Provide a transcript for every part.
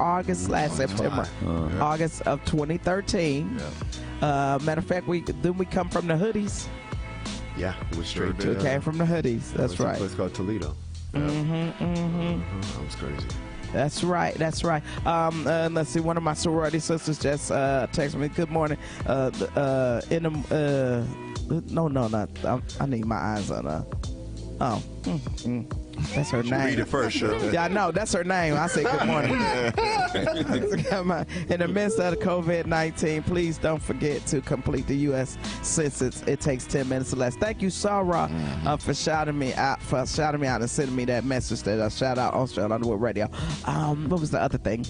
August, last September, August of 2013. Matter of fact, we come from the hoodies. Yeah, we straight We came from the hoodies. That's right. A place called Toledo. That was crazy. That's right. Let's see. One of my sorority sisters just texted me. Good morning. I need my eyes on her. That's her name. Read it first, Shirley. Yeah, I know. That's her name. I say good morning. In the midst of the COVID-19, please don't forget to complete the U.S. Census. It takes 10 minutes or less. Thank you, Sarah, for shouting me out and sending me that message that I shout out on Shell Underwood Radio. What was the other thing?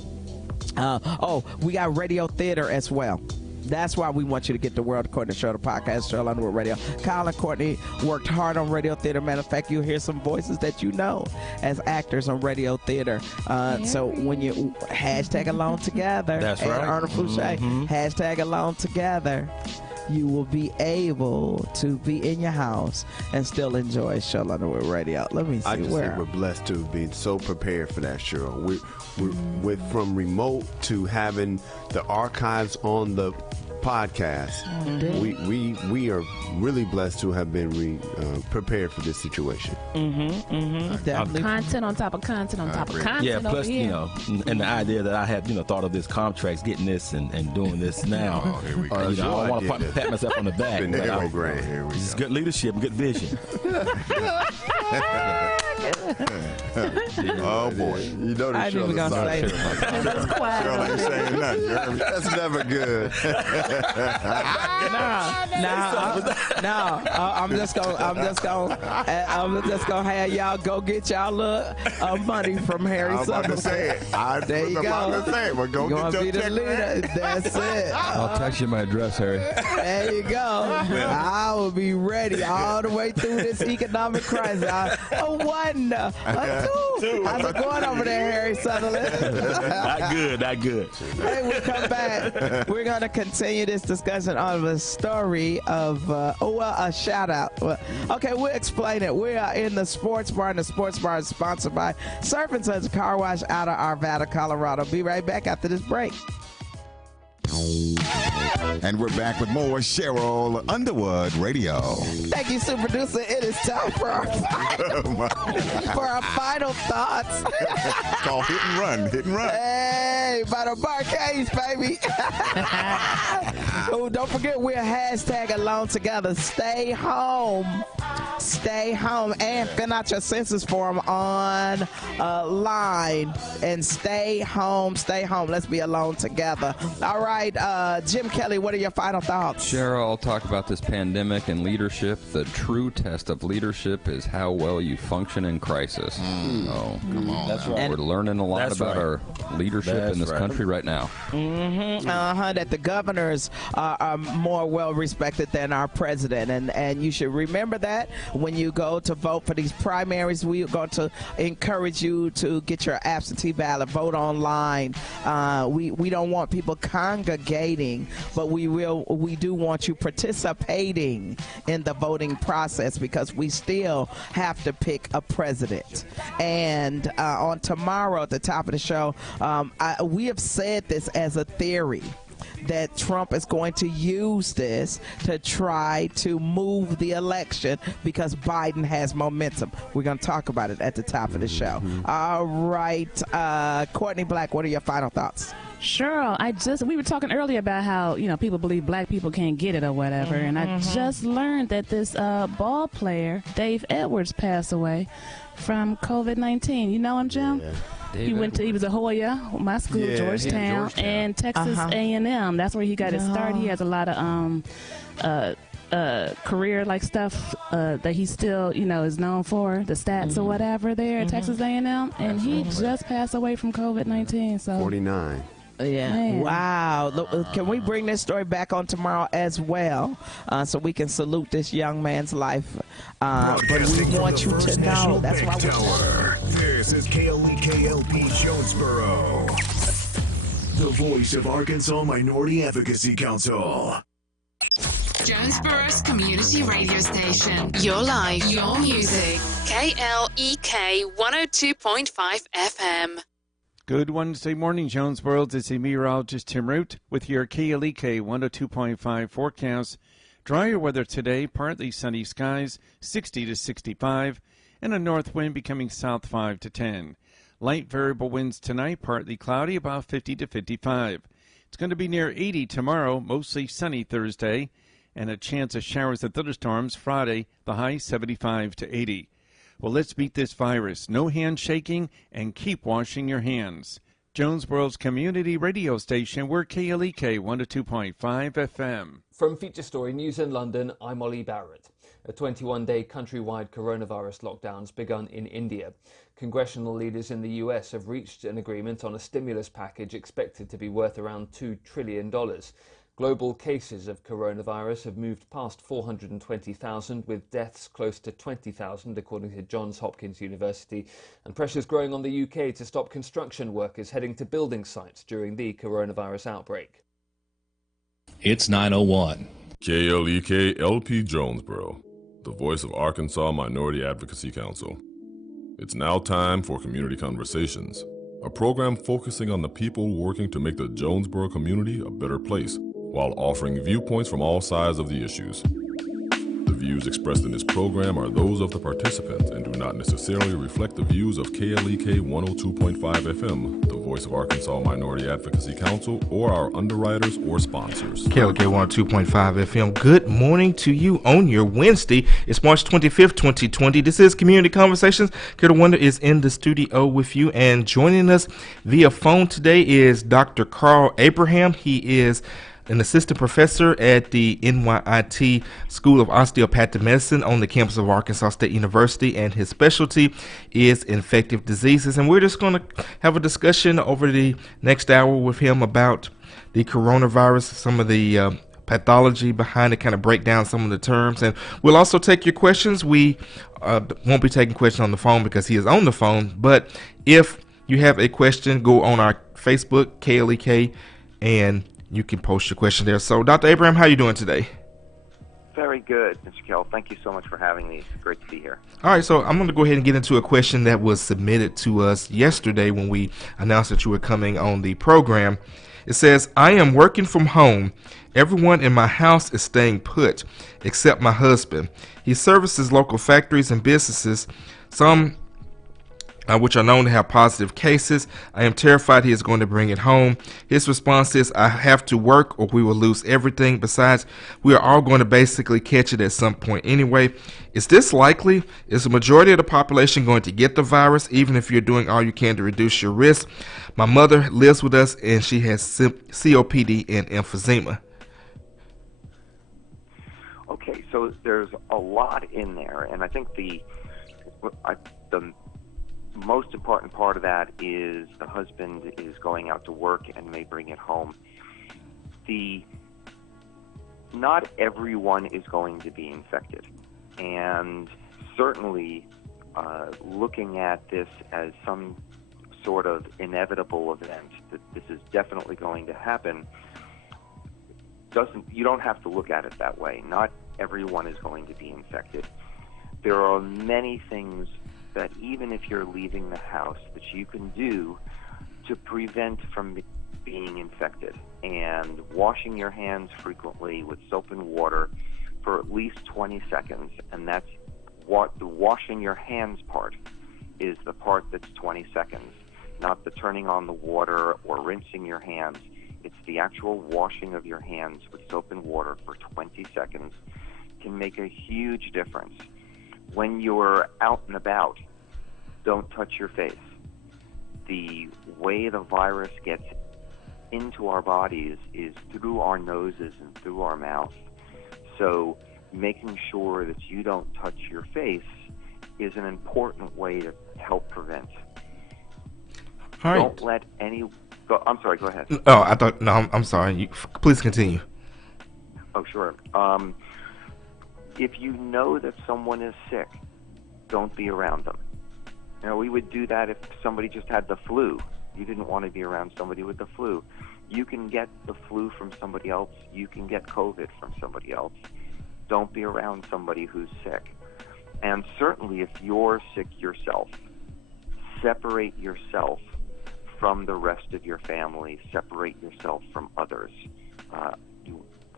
We got radio theater as well. That's why we want you to get the World According to Show, the podcast, Cheryl Underwood Radio. Kyle and Courtney worked hard on radio theater. Matter of fact, you'll hear some voices that you know as actors on radio theater. So when you hashtag along together, that's right. Erna Fouché, hashtag along together, you will be able to be in your house and still enjoy Cheryl Underwood Radio. Let me see I just where. think we're blessed to be so prepared for that, Cheryl. We're from remote to having the archives on the podcast. We are really blessed to have been prepared for this situation. Content on top of content on top of content. Yeah, plus and the idea that I had thought of this contracts, getting this and doing this now. Here we go. I don't want to pat myself on the back. It's good leadership, good vision. Oh boy, you know I ain't even gonna say that. Shirley ain't saying nothing. That's never good. I'm just gonna have y'all go get y'all little money from Harry Sutherland. I was about to say it. There you go. We're going to be the leader. That's it. I'll text you my address, Harry. There you go. I will be ready all the way through this economic crisis. A one, a two. How's it going over there, Harry Sutherland? Not good. Hey, we'll come back. We're going to continue this discussion on the story of, a shout out. Okay, we'll explain it. We are in the sports bar, and the sports bar is sponsored by Surf and Suns Car Wash out of Arvada, Colorado. Be right back after this break. And we're back with more Cheryl Underwood Radio. Thank you, super producer. It is time for our final thoughts. It's called Hit and Run. Hey, by the Barcades, baby. Oh, don't forget, we're hashtag alone together. Stay home and fill out your census form online and stay home. Let's be alone together. All right, Jim Kelly, what are your final thoughts? Cheryl, I'll talk about this pandemic and leadership. The true test of leadership is how well you function in crisis. Come on. That's right. We're learning a lot about our leadership in this country right now. That the governors are more well respected than our president, and you should remember that when you go to vote for these primaries. We are going to encourage you to get your absentee ballot, vote online. We don't want people congregating, but we do want you participating in the voting process, because we still have to pick a president. And on tomorrow at the top of the show, we have said this as a theory, that Trump is going to use this to try to move the election because Biden has momentum. We're going to talk about it at the top of the show. All right, Courtney Black, what are your final thoughts? Sure. We were talking earlier about how, people believe black people can't get it or whatever. And I just learned that this ball player, Dave Edwards, passed away from COVID-19. You know him, Jim? Yeah. He was at Hoya, my school, Georgetown, and Texas A&M. That's where he got his start. He has a lot of career like stuff that he still is known for, the stats or whatever there at Texas A&M, and he just passed away from COVID-19. So 49. Yeah. Man. Wow. Look, can we bring this story back on tomorrow as well, so we can salute this young man's life? But we want you to know. That's why we're. This is KLEK Jonesboro, the voice of Arkansas Minority Advocacy Council. Jonesboro's community radio station. Your life, your music. KLEK 102.5 FM. Good Wednesday morning, Jonesboro. This is meteorologist Tim Root with your KLEK 102.5 forecast. Drier weather today, partly sunny skies, 60 to 65, and a north wind becoming south 5 to 10. Light variable winds tonight, partly cloudy, about 50 to 55. It's going to be near 80 tomorrow, mostly sunny Thursday, and a chance of showers and thunderstorms Friday, the high 75 to 80. Well, let's beat this virus. No handshaking and keep washing your hands. Jonesboro's community radio station, we're KLEK 102.5 FM. From Feature Story News in London, I'm Ollie Barrett. A 21-day countrywide coronavirus lockdown's begun in India. Congressional leaders in the US have reached an agreement on a stimulus package expected to be worth around $2 trillion. Global cases of coronavirus have moved past 420,000, with deaths close to 20,000, according to Johns Hopkins University, and pressures growing on the UK to stop construction workers heading to building sites during the coronavirus outbreak. It's 9:01. KLEK LP Jonesboro, the voice of Arkansas Minority Advocacy Council. It's now time for Community Conversations, a program focusing on the people working to make the Jonesboro community a better place, while offering viewpoints from all sides of the issues. The views expressed in this program are those of the participants and do not necessarily reflect the views of KLEK 102.5 FM, the voice of Arkansas Minority Advocacy Council, or our underwriters or sponsors. KLEK 102.5 FM, good morning to you on your Wednesday. It's March 25th, 2020. This is Community Conversations. Kira Wonder is in the studio with you, and joining us via phone today is Dr. Carl Abraham. He is an assistant professor at the NYIT School of Osteopathic Medicine on the campus of Arkansas State University, and his specialty is infectious diseases. And we're just going to have a discussion over the next hour with him about the coronavirus, some of the pathology behind it, kind of break down some of the terms. And we'll also take your questions. We won't be taking questions on the phone because he is on the phone, but if you have a question, go on our Facebook, KLEK, and you can post your question there. So, Dr. Abraham, how are you doing today? Very good, Mr. Kell. Thank you so much for having me. It's great to be here. All right, so I'm going to go ahead and get into a question that was submitted to us yesterday when we announced that you were coming on the program. It says, I am working from home. Everyone in my house is staying put, except my husband. He services local factories and businesses, some which are known to have positive cases. I am terrified he is going to bring it home. His response is, I have to work or we will lose everything. Besides, we are all going to basically catch it at some point anyway. Is this likely? Is the majority of the population going to get the virus, even if you're doing all you can to reduce your risk? My mother lives with us and she has COPD and emphysema. Okay, so there's a lot in there, and I think the most important part of that is the husband is going out to work and may bring it home. Not everyone is going to be infected, and certainly looking at this as some sort of inevitable event, that this is definitely going to happen, you don't have to look at it that way. Not everyone is going to be infected. There are many things that even if you're leaving the house that you can do to prevent from being infected. And washing your hands frequently with soap and water for at least 20 seconds. And that's what the washing your hands part is, the part that's 20 seconds, not the turning on the water or rinsing your hands. It's the actual washing of your hands with soap and water for 20 seconds can make a huge difference. When you're out and about, don't touch your face. The way the virus gets into our bodies is through our noses and through our mouth. So making sure that you don't touch your face is an important way to help prevent. All right. Don't let any... I'm sorry, go ahead. Oh, I thought... No, I'm sorry. Please continue. Oh, sure. If you know that someone is sick, don't be around them. You know, we would do that if somebody just had the flu. You didn't want to be around somebody with the flu. You can get the flu from somebody else. You can get COVID from somebody else. Don't be around somebody who's sick. And certainly if you're sick yourself, separate yourself from the rest of your family. Separate yourself from others.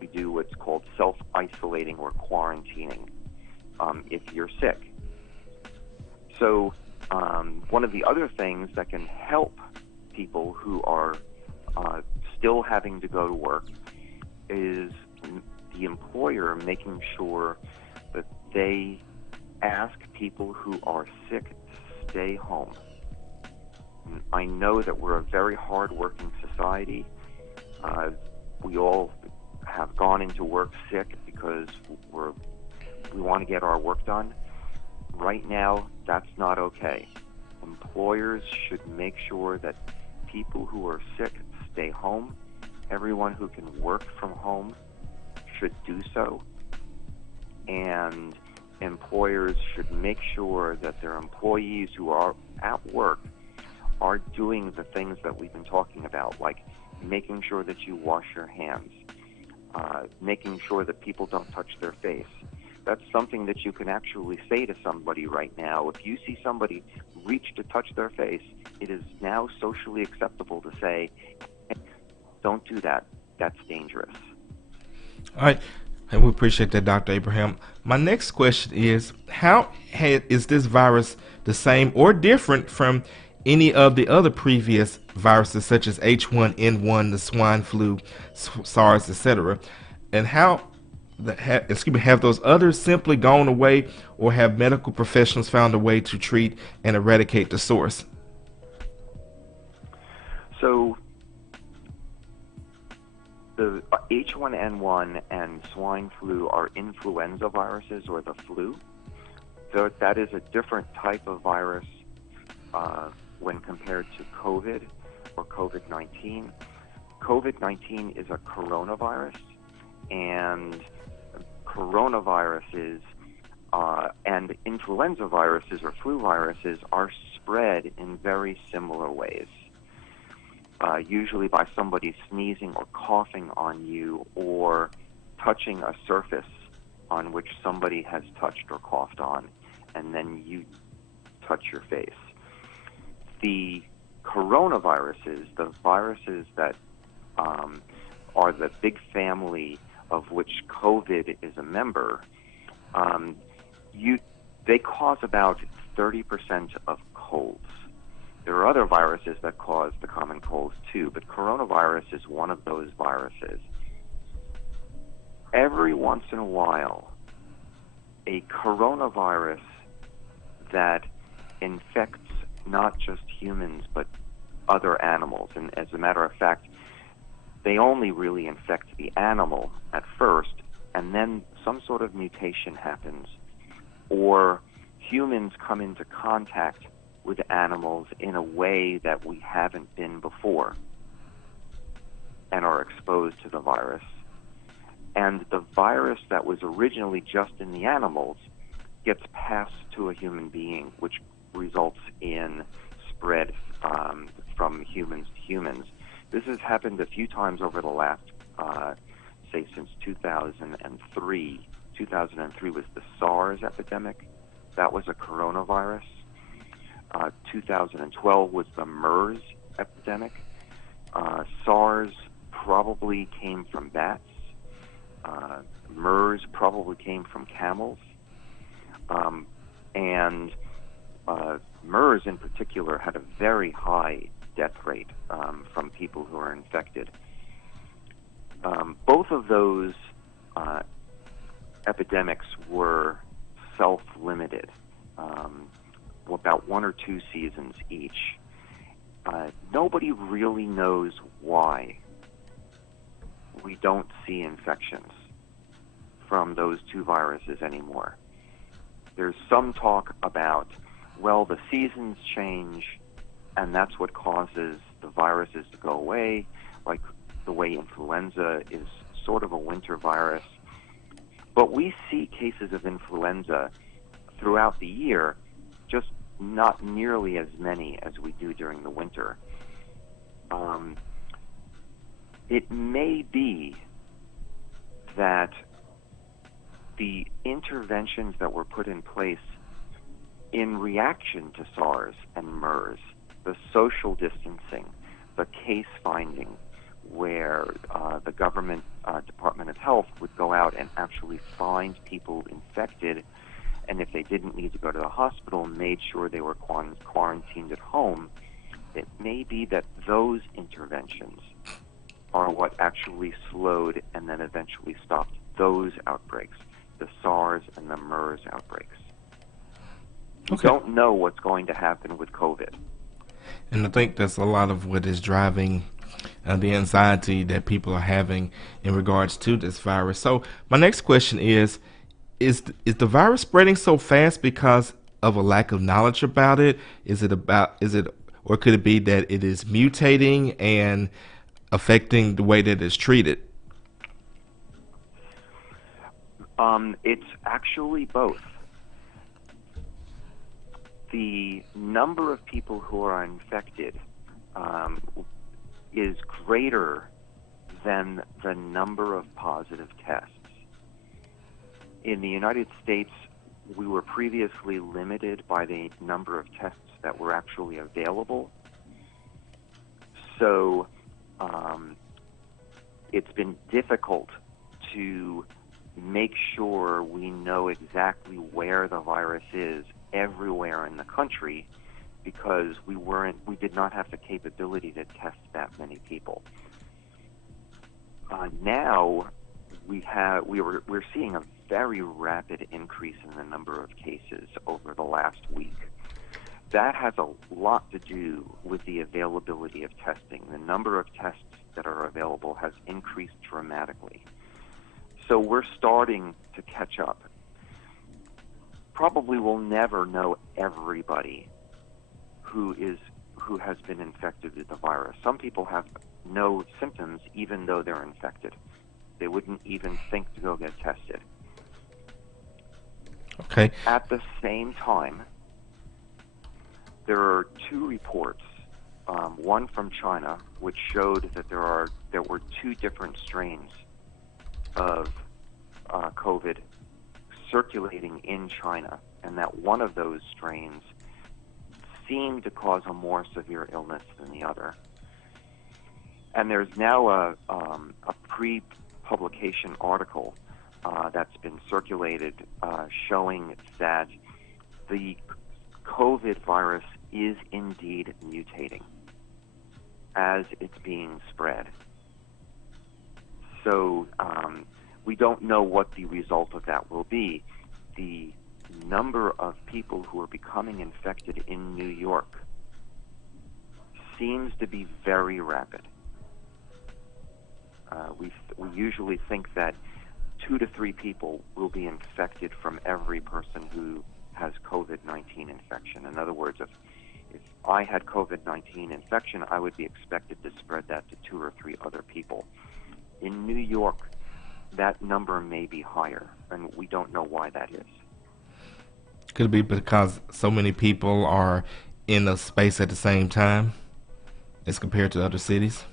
We do what's called self-isolating or quarantining if you're sick. So one of the other things that can help people who are still having to go to work is the employer making sure that they ask people who are sick to stay home. I know that we're a very hard-working society. We all have gone into work sick because we want to get our work done. Right now, that's not okay. Employers should make sure that people who are sick stay home. Everyone who can work from home should do so. And employers should make sure that their employees who are at work are doing the things that we've been talking about, like making sure that you wash your hands, making sure that people don't touch their face. That's something that you can actually say to somebody right now. If you see somebody reach to touch their face, it is now socially acceptable to say, don't do that. That's dangerous. All right. And we appreciate that, Dr. Abraham. My next question is, how is this virus the same or different from any of the other previous viruses such as H1N1, the swine flu, SARS, etc.? And how have those others simply gone away, or have medical professionals found a way to treat and eradicate the source? So the H1N1 and swine flu are influenza viruses, or the flu. So that is a different type of virus when compared to COVID or COVID-19. COVID-19 is a coronavirus, and coronaviruses and influenza viruses or flu viruses are spread in very similar ways. Usually by somebody sneezing or coughing on you, or touching a surface on which somebody has touched or coughed on, and then you touch your face. The coronaviruses, the viruses that are the big family of which COVID is a member, they cause about 30% of colds. There are other viruses that cause the common colds too, but coronavirus is one of those viruses. Every once in a while, a coronavirus that infects not just humans but other animals, and as a matter of fact, they only really infect the animal at first, and then some sort of mutation happens, or humans come into contact with animals in a way that we haven't been before and are exposed to the virus. And the virus that was originally just in the animals gets passed to a human being, which results in spread from humans to humans. This has happened a few times over the last, say, since 2003. 2003 was the SARS epidemic. That was a coronavirus. 2012 was the MERS epidemic. SARS probably came from bats. MERS probably came from camels. And MERS in particular had a very high death rate from people who are infected. Both of those epidemics were self-limited, about 1 or 2 seasons each. Nobody really knows why we don't see infections from those 2 viruses anymore. There's some talk about, well, the seasons change, and that's what causes the viruses to go away, like the way influenza is sort of a winter virus. But we see cases of influenza throughout the year, just not nearly as many as we do during the winter. It may be that the interventions that were put in place in reaction to SARS and MERS the social distancing, the case finding, where the government Department of Health would go out and actually find people infected, and if they didn't need to go to the hospital, made sure they were quarantined at home. It may be that those interventions are what actually slowed and then eventually stopped those outbreaks, the SARS and the MERS outbreaks. We don't know what's going to happen with COVID. And I think that's a lot of what is driving the anxiety that people are having in regards to this virus. So my next question is the virus spreading so fast because of a lack of knowledge about it? Or could it be that it is mutating and affecting the way that it's treated? It's actually both. The number of people who are infected is greater than the number of positive tests. In the United States, we were previously limited by the number of tests that were actually available. So it's been difficult to make sure we know exactly where the virus is everywhere in the country, because we did not have the capability to test that many people. Now we're seeing a very rapid increase in the number of cases over the last week. That has a lot to do with the availability of testing. The number of tests that are available has increased dramatically. So we're starting to catch up. Probably we'll never know everybody who has been infected with the virus. Some people have no symptoms even though they're infected. They wouldn't even think to go get tested. Okay. At the same time, there are two reports, one from China, which showed that there were two different strains of COVID circulating in China, and that one of those strains seemed to cause a more severe illness than the other. And there's now a pre-publication article that's been circulated showing that the COVID virus is indeed mutating as it's being spread. So we don't know what the result of that will be. The number of people who are becoming infected in New York seems to be very rapid. We usually think that 2 to 3 people will be infected from every person who has COVID-19 infection. In other words, if I had COVID-19 infection, I would be expected to spread that to 2 or 3 other people. In New York, that number may be higher, and we don't know why that is. Could it be because so many people are in a space at the same time as compared to other cities?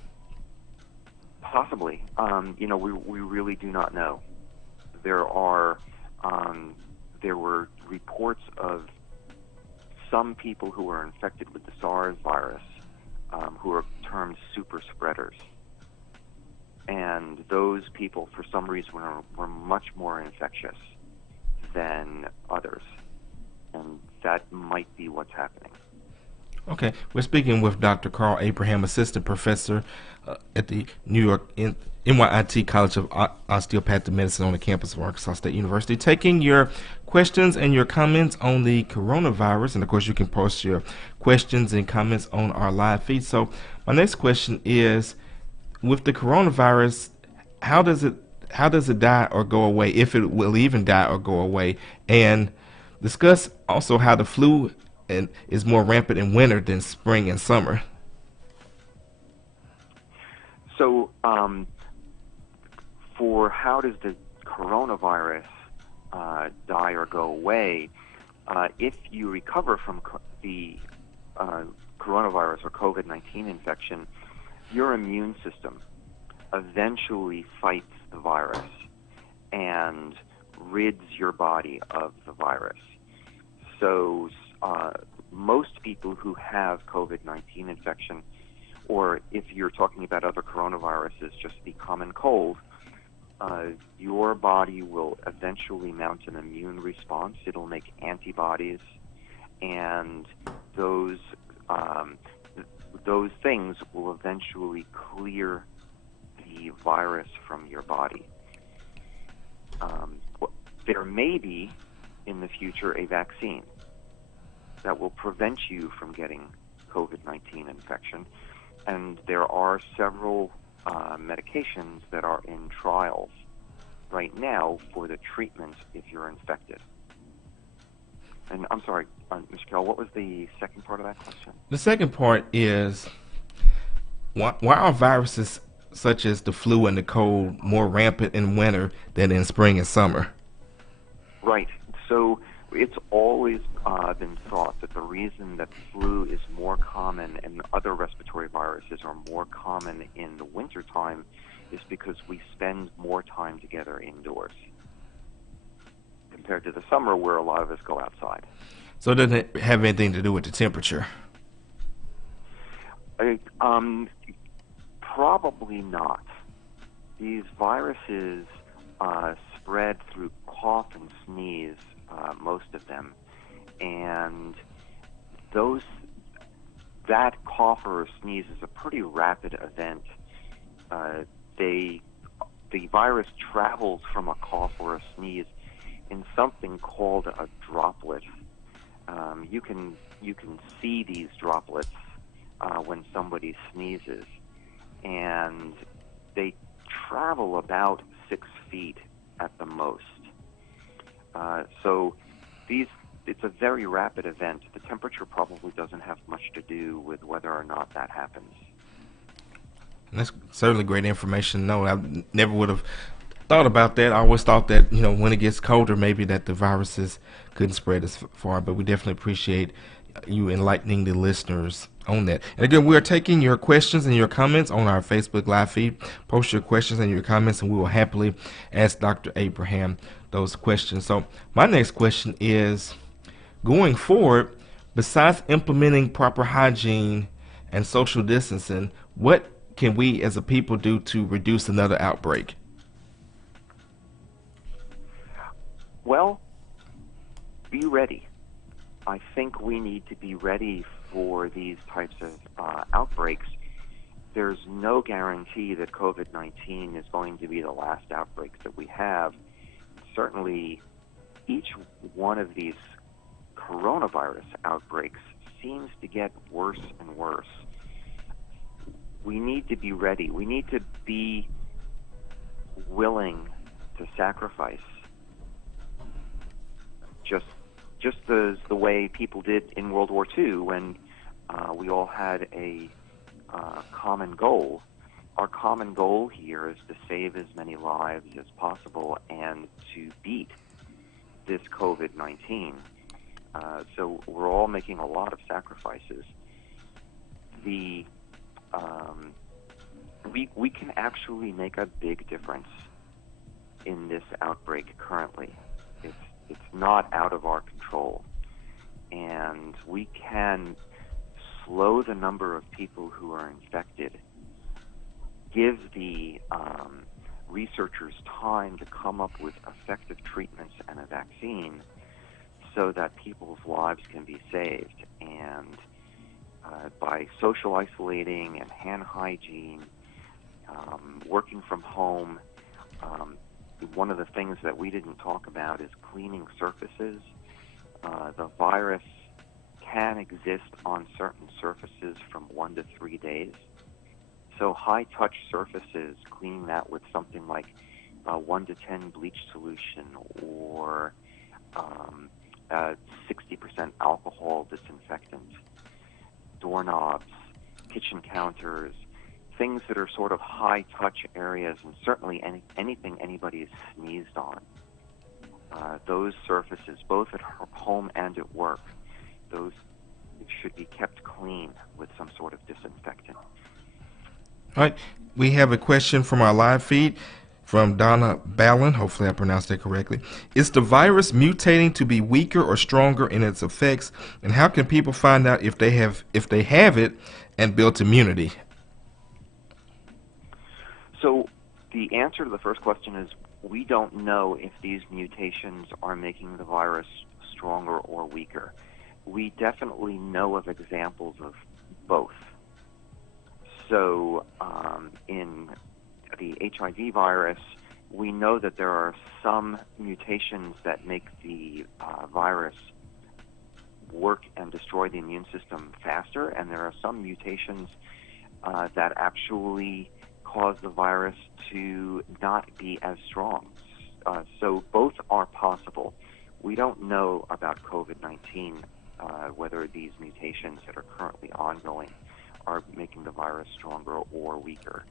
Possibly. We really do not know. There were reports of some people who were infected with the SARS virus who are termed super spreaders. And those people, for some reason, were much more infectious than others. And that might be what's happening. Okay. We're speaking with Dr. Carl Abraham, Assistant Professor at the New York NYIT College of Osteopathic Medicine on the campus of Arkansas State University, taking your questions and your comments on the coronavirus. And, of course, you can post your questions and comments on our live feed. So my next question is, with the coronavirus, how does it die or go away, if it will even die or go away? And discuss also how the flu is more rampant in winter than spring and summer. So, for how does the coronavirus die or go away, if you recover from the coronavirus or COVID-19 infection, your immune system eventually fights the virus and rids your body of the virus. So most people who have COVID-19 infection, or if you're talking about other coronaviruses, just the common cold, your body will eventually mount an immune response. It'll make antibodies, and those things will eventually clear the virus from your body. There may be, in the future, a vaccine that will prevent you from getting COVID-19 infection, and there are several medications that are in trials right now for the treatment if you're infected. And I'm sorry, Mr. Kell, what was the second part of that question? The second part is, why are viruses such as the flu and the cold more rampant in winter than in spring and summer? Right. So it's always been thought that the reason that flu is more common and other respiratory viruses are more common in the wintertime is because we spend more time together indoors compared to the summer where a lot of us go outside. So it doesn't have anything to do with the temperature? Probably not. These viruses spread through cough and sneeze, most of them, and that cough or sneeze is a pretty rapid event. The virus travels from a cough or a sneeze in something called a droplet. You can see these droplets when somebody sneezes, and they travel about 6 feet at the most. So it's a very rapid event. The temperature probably doesn't have much to do with whether or not that happens. That's certainly great information to know. I never would have thought about that. I always thought that, when it gets colder, maybe that the viruses couldn't spread as far, but we definitely appreciate you enlightening the listeners on that. And again, we are taking your questions and your comments on our Facebook Live feed. Post your questions and your comments, and we will happily ask Dr. Abraham those questions. So my next question is, going forward, besides implementing proper hygiene and social distancing, what can we as a people do to reduce another outbreak? Well, be ready. I think we need to be ready for these types of outbreaks. There's no guarantee that COVID-19 is going to be the last outbreak that we have. Certainly, each one of these coronavirus outbreaks seems to get worse and worse. We need to be ready. We need to be willing to sacrifice, just as the way people did in World War II when we all had a common goal. Our common goal here is to save as many lives as possible and to beat this COVID-19. So we're all making a lot of sacrifices. We can actually make a big difference in this outbreak currently. It's not out of our control, and we can slow the number of people who are infected, give the researchers time to come up with effective treatments and a vaccine so that people's lives can be saved. And by social isolating and hand hygiene, working from home, one of the things that we didn't talk about is cleaning surfaces. The virus can exist on certain surfaces from 1 to 3 days. So high-touch surfaces, cleaning that with something like 1 to 10 bleach solution or 60% alcohol disinfectant, doorknobs, kitchen counters, things that are sort of high-touch areas, and certainly anything anybody has sneezed on. Those surfaces, both at home and at work, those should be kept clean with some sort of disinfectant. All right, we have a question from our live feed From Donna Ballin, hopefully I pronounced that correctly. Is the virus mutating to be weaker or stronger in its effects? And how can people find out if they have it and built immunity? So the answer to the first question is we don't know if these mutations are making the virus stronger or weaker. We definitely know of examples of both. So in the HIV virus, we know that there are some mutations that make the virus work and destroy the immune system faster, and there are some mutations that actually cause the virus to not be as strong. So both are possible. We don't know about COVID-19, whether these mutations that are currently ongoing are making the virus stronger or weaker.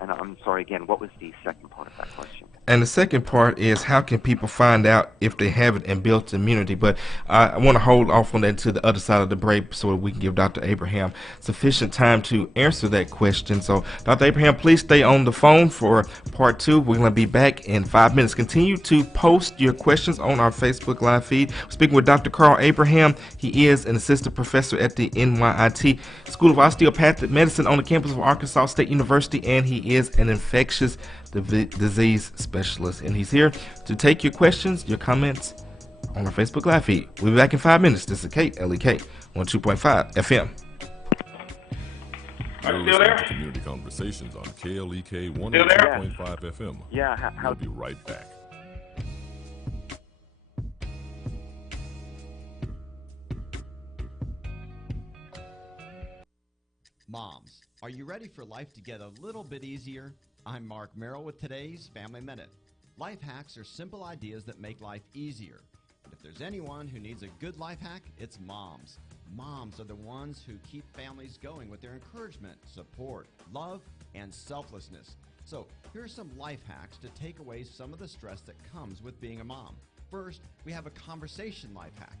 And I'm sorry, again, what was the second part of that question? And the second part is, how can people find out if they have it and built immunity? But I want to hold off on that to the other side of the break so we can give Dr. Abraham sufficient time to answer that question. So, Dr. Abraham, please stay on the phone for part 2. We're going to be back in 5 minutes. Continue to post your questions on our Facebook Live feed. We're speaking with Dr. Carl Abraham. He is an assistant professor at the NYIT School of Osteopathic Medicine on the campus of Arkansas State University, and he is an infectious disease specialist, and he's here to take your questions, your comments on our Facebook Live feed. We'll be back in 5 minutes. This is KLEK 102.5 FM. Are you still there? Community Conversations on KLEK 102.5 FM. Yeah, we'll be right back. Moms, are you ready for life to get a little bit easier? I'm Mark Merrill with today's Family Minute. Life hacks are simple ideas that make life easier. And if there's anyone who needs a good life hack, it's moms. Moms are the ones who keep families going with their encouragement, support, love, and selflessness. So here are some life hacks to take away some of the stress that comes with being a mom. First, we have a conversation life hack.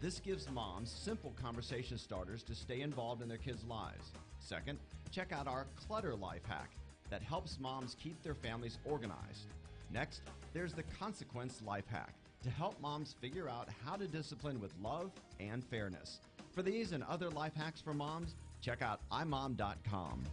This gives moms simple conversation starters to stay involved in their kids' lives. Second, check out our clutter life hack that helps moms keep their families organized. Next, there's the consequence life hack to help moms figure out how to discipline with love and fairness. For these and other life hacks for moms, check out imom.com.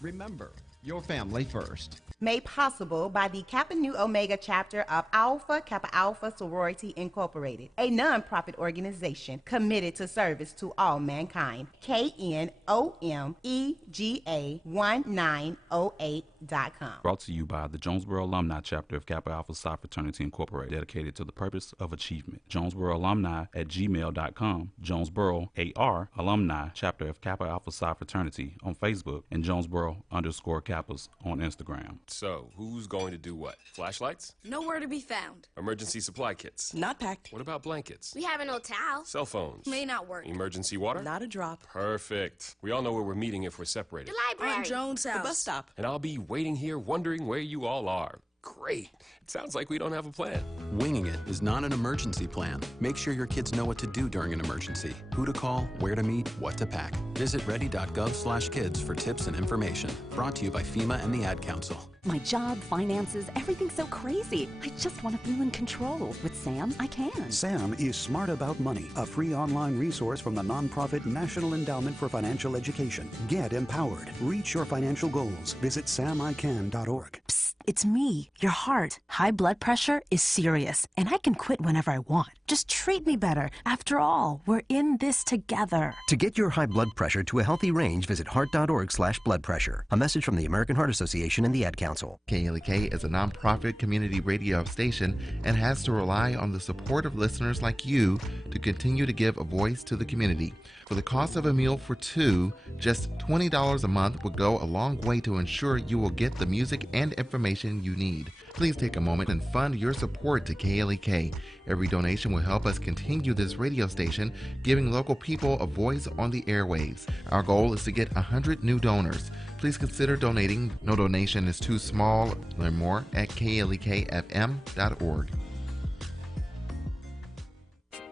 Remember, your family first. Made possible by the Kappa Nu Omega chapter of Alpha Kappa Alpha Sorority Incorporated, a non-profit organization committed to service to all mankind. KNOMEGA1908.com. Brought to you by the Jonesboro Alumni Chapter of Kappa Alpha Psi Fraternity Incorporated, dedicated to the purpose of achievement. Jonesboro Alumni at gmail.com, Jonesboro AR Alumni Chapter of Kappa Alpha Psi Fraternity on Facebook, and Jonesboro_Kappas on Instagram. So, who's going to do what? Flashlights? Nowhere to be found. Emergency supply kits? Not packed. What about blankets? We have an old towel. Cell phones? May not work. Emergency water? Not a drop. Perfect. We all know where we're meeting if we're separated. The library. On Jones' house. The bus stop. And I'll be waiting here wondering where you all are. Great. It sounds like we don't have a plan. Winging it is not an emergency plan. Make sure your kids know what to do during an emergency, who to call, where to meet, what to pack. Visit ready.gov/kids for tips and information. Brought to you by FEMA and the Ad Council. My job, finances, everything's so crazy. I just want to feel in control. With Sam, I can. Sam is Smart About Money, a free online resource from the nonprofit National Endowment for Financial Education. Get empowered. Reach your financial goals. Visit samican.org. Psst, it's me, your heart. High blood pressure is serious, and I can quit whenever I want. Just treat me better. After all, we're in this together. To get your high blood pressure to a healthy range, visit heart.org/blood pressure. A message from the American Heart Association and the Ad Council. KLEK is a nonprofit community radio station and has to rely on the support of listeners like you to continue to give a voice to the community. For the cost of a meal for two, just $20 a month would go a long way to ensure you will get the music and information you need. Please take a moment and fund your support to KLEK. Every donation will help us continue this radio station, giving local people a voice on the airwaves. Our goal is to get 100 new donors. Please consider donating. No donation is too small. Learn more at klekfm.org.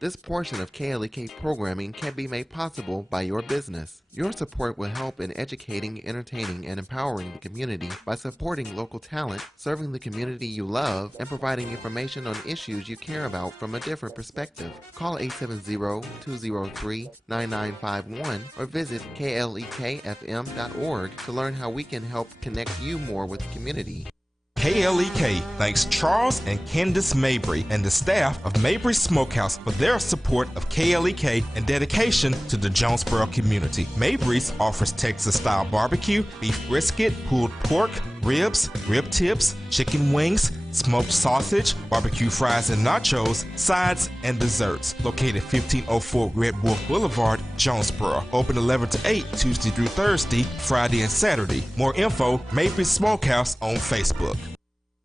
This portion of KLEK programming can be made possible by your business. Your support will help in educating, entertaining, and empowering the community by supporting local talent, serving the community you love, and providing information on issues you care about from a different perspective. Call 870-203-9951 or visit klekfm.org to learn how we can help connect you more with the community. KLEK thanks Charles and Candace Mabry and the staff of Mabry Smokehouse for their support of KLEK and dedication to the Jonesboro community. Mabry's offers Texas-style barbecue, beef brisket, pulled pork, ribs, rib tips, chicken wings, smoked sausage, barbecue fries and nachos, sides, and desserts. Located 1504 Red Wolf Boulevard, Jonesboro. Open 11 to 8 Tuesday through Thursday, Friday and Saturday. More info, Mabry Smokehouse on Facebook.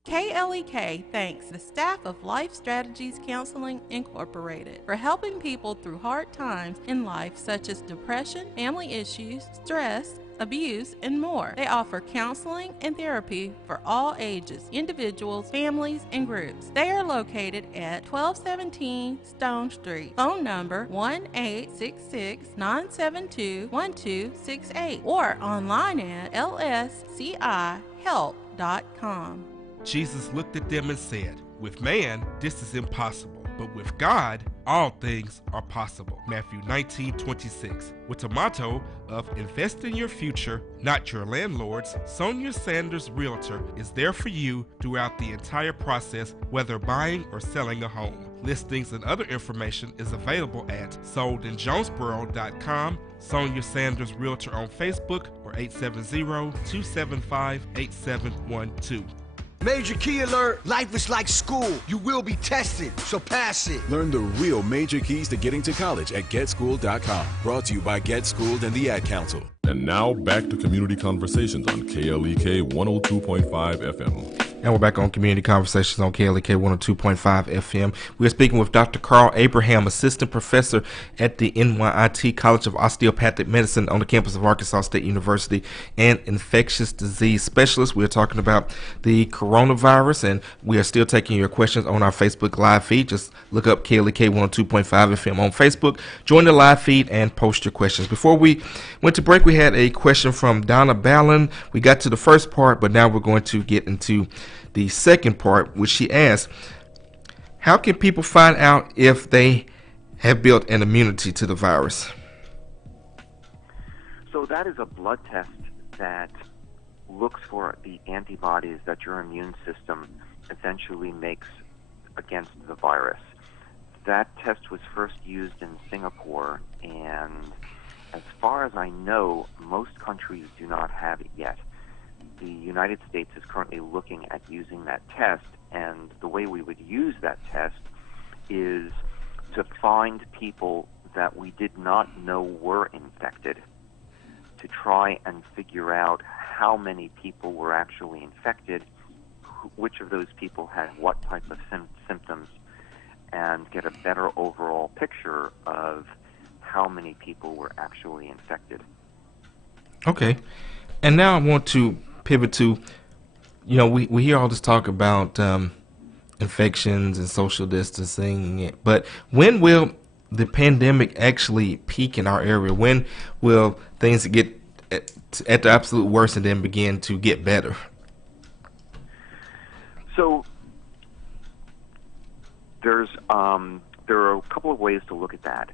KLEK thanks the staff of Life Strategies Counseling Incorporated for helping people through hard times in life such as depression, family issues, stress, abuse, and more. They offer counseling and therapy for all ages, individuals, families, and groups. They are located at 1217 Stone Street. Phone number 1-866-972-1268 or online at lscihelp.com. Jesus looked at them and said, "With man, this is impossible, but with God, all things are possible." Matthew 19:26. With a motto of invest in your future, not your landlord's, Sonia Sanders Realtor is there for you throughout the entire process, whether buying or selling a home. Listings and other information is available at soldinjonesboro.com, Sonia Sanders Realtor on Facebook, or 870-275-8712. Major key alert! Life is like school. You will be tested, so pass it. Learn the real major keys to getting to college at GetSchooled.com. Brought to you by Get Schooled and the Ad Council. And now back to Community Conversations on KLEK 102.5 FM. And we're back on Community Conversations on KLEK 102.5 FM. We're speaking with Dr. Carl Abraham, Assistant Professor at the NYIT College of Osteopathic Medicine on the campus of Arkansas State University and Infectious Disease Specialist. We're talking about the coronavirus, and we are still taking your questions on our Facebook live feed. Just look up KLEK 102.5 FM on Facebook. Join the live feed and post your questions. Before we went to break, we had a question from Donna Ballin. We got to the first part, but now we're going to get into the second part, which she asked, how can people find out if they have built an immunity to the virus? So that is a blood test that looks for the antibodies that your immune system eventually makes against the virus. That test was first used in Singapore, and as far as I know, most countries do not have it yet. The United States is currently looking at using that test, and the way we would use that test is to find people that we did not know were infected, to try and figure out how many people were actually infected, which of those people had what type of symptoms, and get a better overall picture of how many people were actually infected. Okay. And now I want to pivot to, we hear all this talk about infections and social distancing, but when will the pandemic actually peak in our area? When will things get at the absolute worst and then begin to get better? So there are a couple of ways to look at that.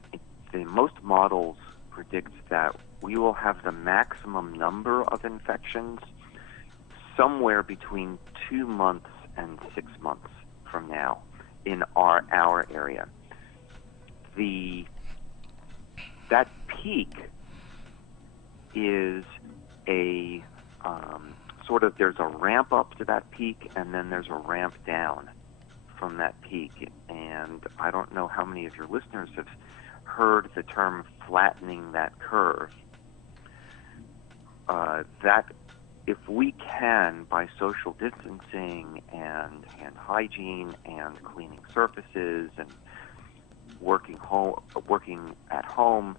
Most models predict that we will have the maximum number of infections somewhere between 2 months and 6 months from now in our area. That peak is a there's a ramp up to that peak, and then there's a ramp down from that peak. And I don't know how many of your listeners have heard the term flattening that curve. That if we can, by social distancing and hand hygiene and cleaning surfaces and working at home,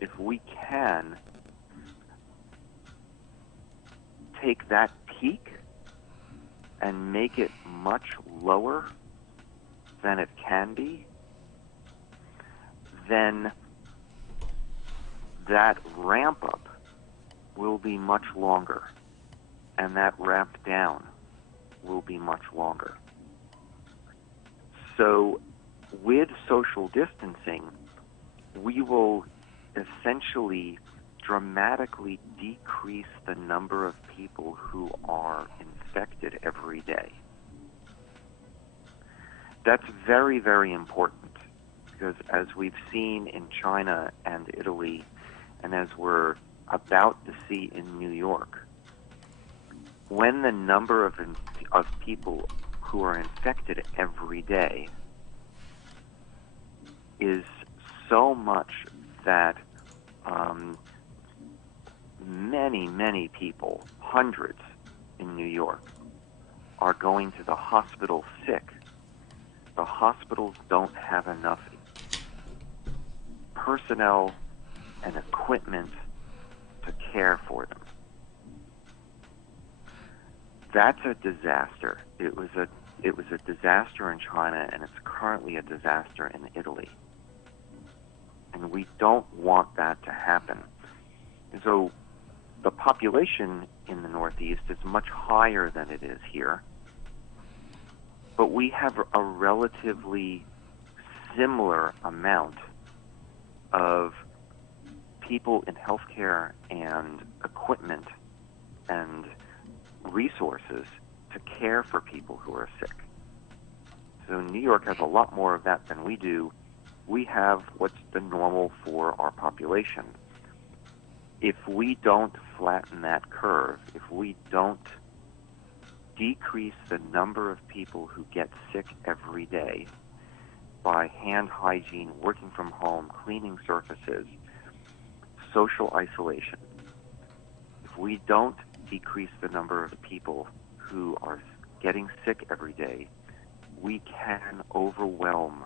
if we can take that peak and make it much lower than it can be, then that ramp up will be much longer, and that ramp down will be much longer. So with social distancing, we will essentially dramatically decrease the number of people who are infected every day. That's very, very important, because as we've seen in China and Italy, and as we're about to see in New York, when the number of people who are infected every day is so much that many, many people, hundreds in New York, are going to the hospital sick, the hospitals don't have enough personnel and equipment to care for them. That's a disaster. It was a disaster in China, and it's currently a disaster in Italy. And we don't want that to happen. And so the population in the Northeast is much higher than it is here, but we have a relatively similar amount of people in healthcare and equipment and resources to care for people who are sick. So New York has a lot more of that than we do. We have what's the normal for our population. If we don't flatten that curve, if we don't decrease the number of people who get sick every day by hand hygiene, working from home, cleaning surfaces, social isolation, if we don't decrease the number of people who are getting sick every day, we can overwhelm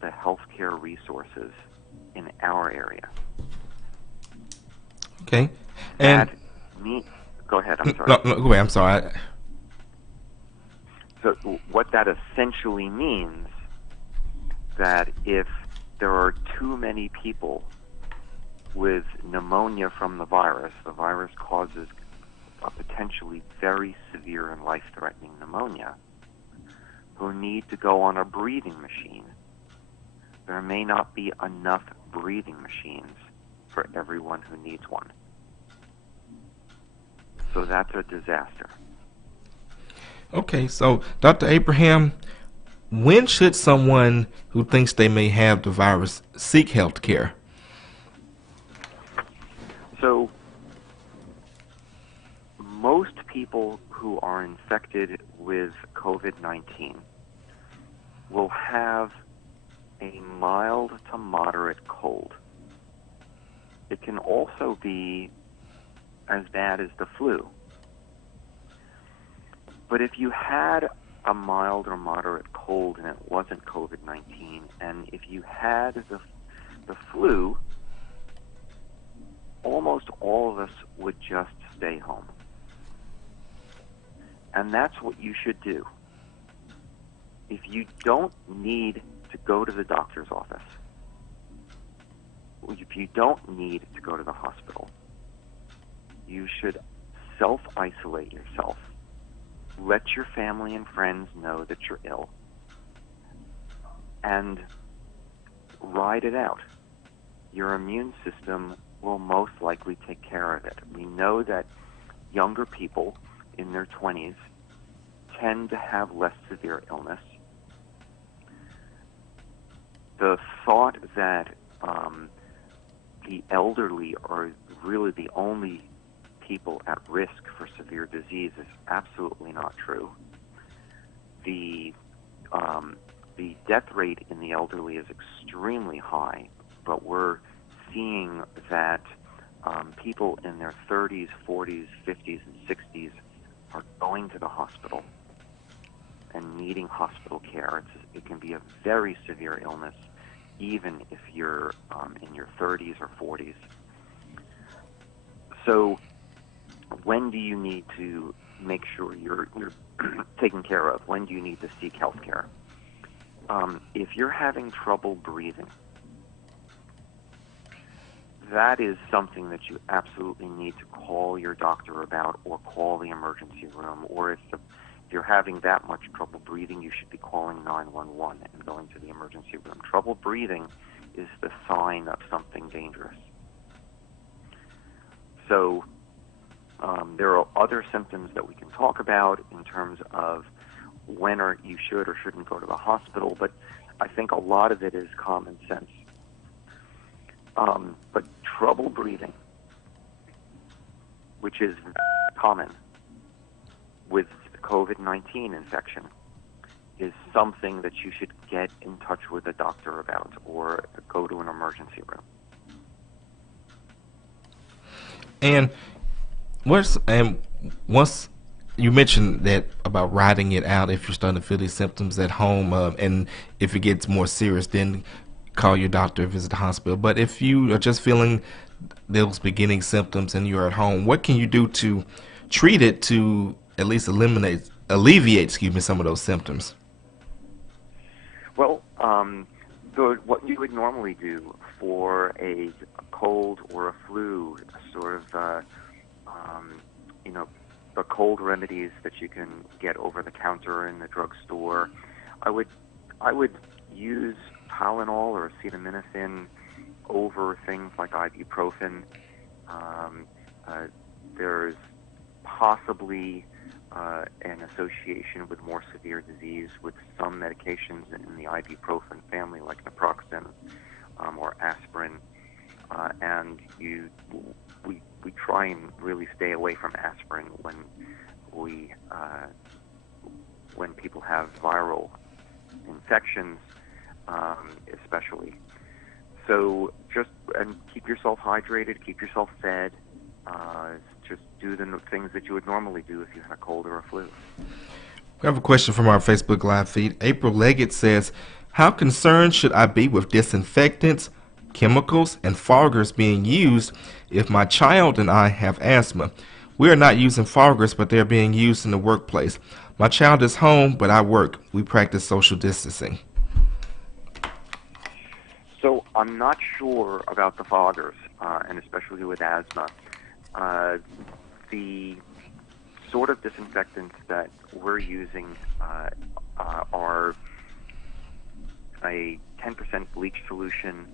the healthcare resources in our area. Okay. And go ahead, I'm sorry. No, go ahead, I'm sorry. So what that essentially means, that if there are too many people with pneumonia from the virus causes a potentially very severe and life-threatening pneumonia, who need to go on a breathing machine. There may not be enough breathing machines for everyone who needs one. So that's a disaster. Okay, so Dr. Abraham, when should someone who thinks they may have the virus seek health care? So most people who are infected with COVID-19 will have a mild to moderate cold. It can also be as bad as the flu. But if you had a mild or moderate cold and it wasn't COVID-19, and if you had the flu, almost all of us would just stay home. And that's what you should do. If you don't need to go to the doctor's office, if you don't need to go to the hospital, you should self-isolate yourself. Let your family and friends know that you're ill, and ride it out. Your immune system will most likely take care of it. We know that younger people in their 20s tend to have less severe illness. The thought that the elderly are really the only people at risk for severe disease is absolutely not true. The death rate in the elderly is extremely high, but we're seeing that people in their 30s, 40s, 50s, and 60s are going to the hospital and needing hospital care. It can be a very severe illness, even if you're in your 30s or 40s. So when do you need to make sure you're taken care of? When do you need to seek health care? If you're having trouble breathing, that is something that you absolutely need to call your doctor about, or call the emergency room. Or if you're having that much trouble breathing, you should be calling 911 and going to the emergency room. Trouble breathing is the sign of something dangerous. So there are other symptoms that we can talk about in terms of when you should or shouldn't go to the hospital, but I think a lot of it is common sense. But trouble breathing, which is common with COVID-19 infection, is something that you should get in touch with a doctor about, or go to an emergency room. And once you mentioned that about riding it out, if you're starting to feel these symptoms at home, and if it gets more serious, then call your doctor, visit the hospital. But if you are just feeling those beginning symptoms and you're at home, what can you do to treat it, to at least alleviate some of those symptoms? Well, what you would normally do for a cold or a flu, sort of, the cold remedies that you can get over the counter in the drugstore, I would use Tylenol or acetaminophen over things like ibuprofen. There's possibly an association with more severe disease with some medications in the ibuprofen family, like naproxen or aspirin, and we try and really stay away from aspirin when people have viral infections, especially. So and keep yourself hydrated, keep yourself fed. Just do the things that you would normally do if you had a cold or a flu. We have a question from our Facebook Live feed. April Leggett says, how concerned should I be with disinfectants, chemicals, and foggers being used if my child and I have asthma? We are not using foggers, but they're being used in the workplace. My child is home, but I work. We practice social distancing. So I'm not sure about the foggers, and especially with asthma. The sort of disinfectants that we're using are a 10% bleach solution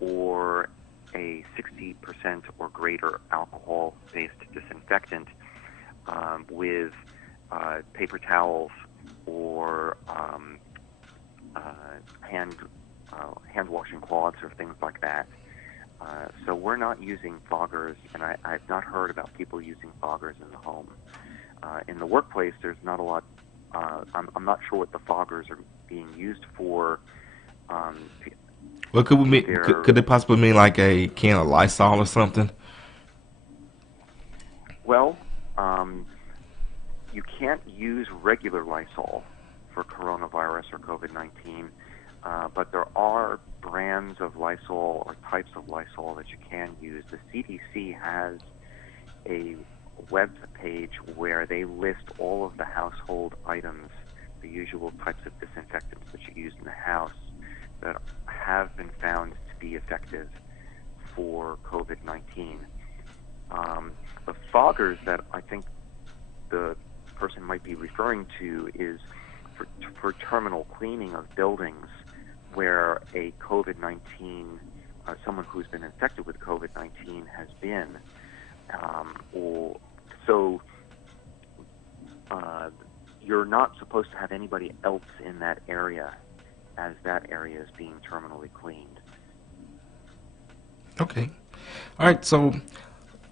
or a 60% or greater alcohol-based disinfectant with paper towels or hand washing cloths or things like that. So we're not using foggers, and I've not heard about people using foggers in the home. In the workplace, there's not a lot. I'm not sure what the foggers are being used for. What could we mean? Could it possibly mean like a can of Lysol or something? Well, you can't use regular Lysol for coronavirus or COVID-19, but there are brands of Lysol or types of Lysol that you can use. The CDC has a web page where they list all of the household items, the usual types of disinfectants that you use in the house that have been found to be effective for COVID-19. The foggers that I think the person might be referring to is for terminal cleaning of buildings where a COVID-19, someone who's been infected with COVID-19 has been. You're not supposed to have anybody else in that area as that area is being terminally cleaned. Okay. All right, so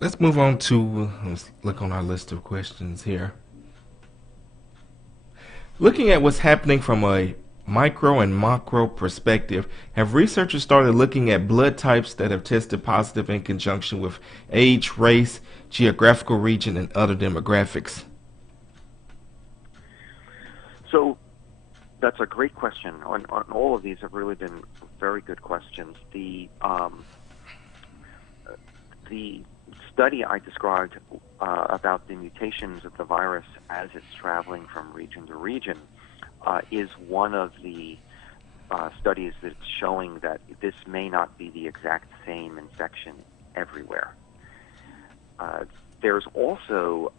let's move on to, let's look on our list of questions here. Looking at what's happening from a micro and macro perspective, have researchers started looking at blood types that have tested positive in conjunction with age, race, geographical region, and other demographics? So that's a great question. On all of these have really been very good questions. The study I described about the mutations of the virus as it's traveling from region to region is one of the studies that's showing that this may not be the exact same infection everywhere. There's also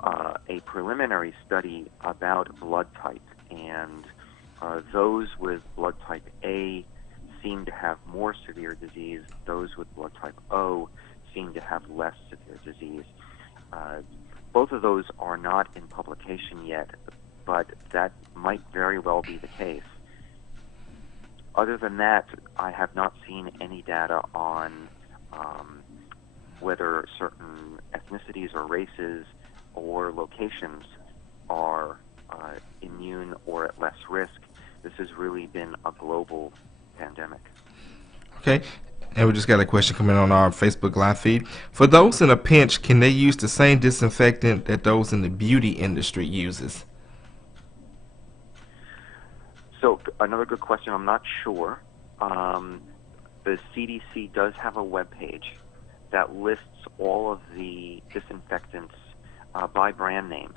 a preliminary study about blood type, and those with blood type A seem to have more severe disease. Those with blood type O seem to have less severe disease. Both of those are not in publication yet, but that might very well be the case. Other than that, I have not seen any data on whether certain ethnicities or races or locations are immune or at less risk. This has really been a global pandemic. Okay. And we just got a question coming on our Facebook Live feed. For those in a pinch, can they use the same disinfectant that those in the beauty industry uses? So another good question. I'm not sure. The CDC does have a web page that lists all of the disinfectants by brand name